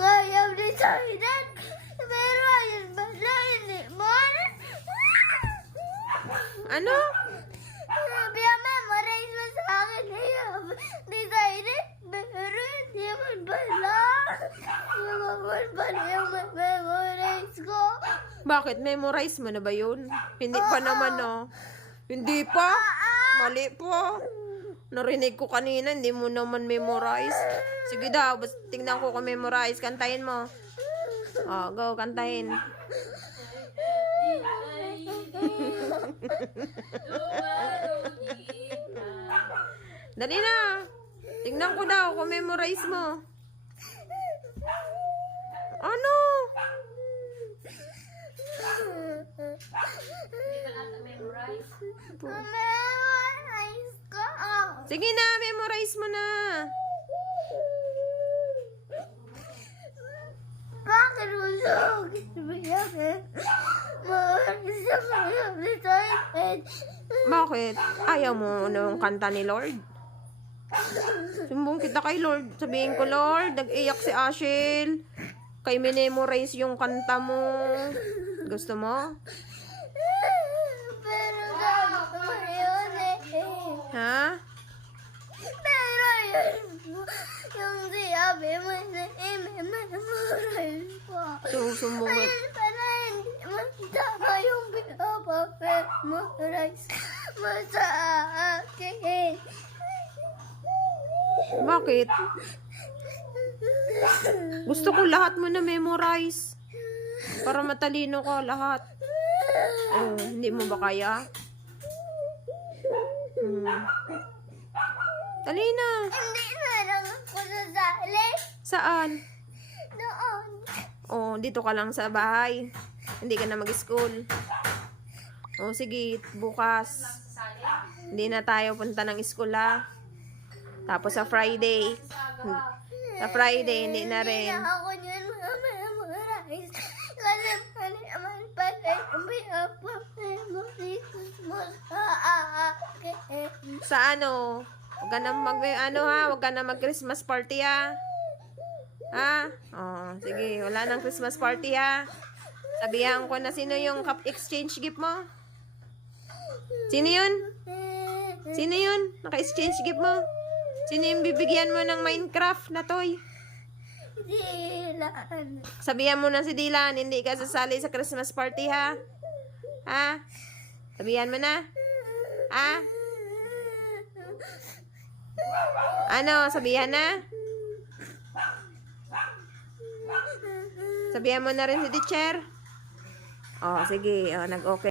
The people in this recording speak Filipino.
ayaw ni Jordan. Pero ayun pala, hindi mo. Ano? Sabi ang memorize mo sa akin ayaw ni Jordan. Pero hindi mo pala. Hindi mo pala yung memorize ko. Bakit? Memorize mo na ba yun? Hindi pa naman, oh. Hindi pa? Mali po. Narinig ko kanina, hindi mo naman memorize. Sige daw, tingnan ko kung memorize. Kantahin mo. Oh, go, kantahin. Dali na. Tingnan ko daw kung memorize mo. Ano? Memorize ko. Sige na, memorize mo na. Bakit mo sugit mo yan? Memorize ako yung ni Jordan. Bakit? Ayaw mo nung kanta ni Lord? Sumbong kita kay Lord. Sabihin ko, Lord, nag-iyak si Ashel. Kay memorize yung kanta mo. Gusto mo? Pero gano'n mo yun eh. Ha? Pero yun, yung siyabi mo na i-memorize ko. Sumbong mo. Ayun pala, hindi mo tama yung pinapamemorize mo sa akin. Bakit? Gusto ko lahat mo na memorize. Para matalino ko lahat. Oh, hindi mo ba kaya? Dali na. Hindi na lang ako sasali. Saan? Noon. Oh, dito ka lang sa bahay. Hindi ka na mag-school. Oh, sige, bukas. Hindi na tayo punta ng school, ha? Tapos sa Friday. Sa Friday, hindi na rin. Hindi na ako yun memorize. Kasi mali naman pala yung pinapamemorize mo sa akin. Sa ano? Huwag ka na huwag ka na mag-Christmas party, ha? Ha? Oh, sige, wala nang Christmas party, ha? Sabihan ko na sino yung cup exchange gift mo? Sino yun? Sino yun? Naka-exchange gift mo? Sino yung bibigyan mo ng Minecraft na toy? Dilan. Sabihan mo na si Dylan, hindi ka sasali sa Christmas party, ha? Ha? Sabihan mo na? Ha? Ano? Sabihan na? Sabihan mo na rin si teacher? Oh, sige. Oh, nag-okay.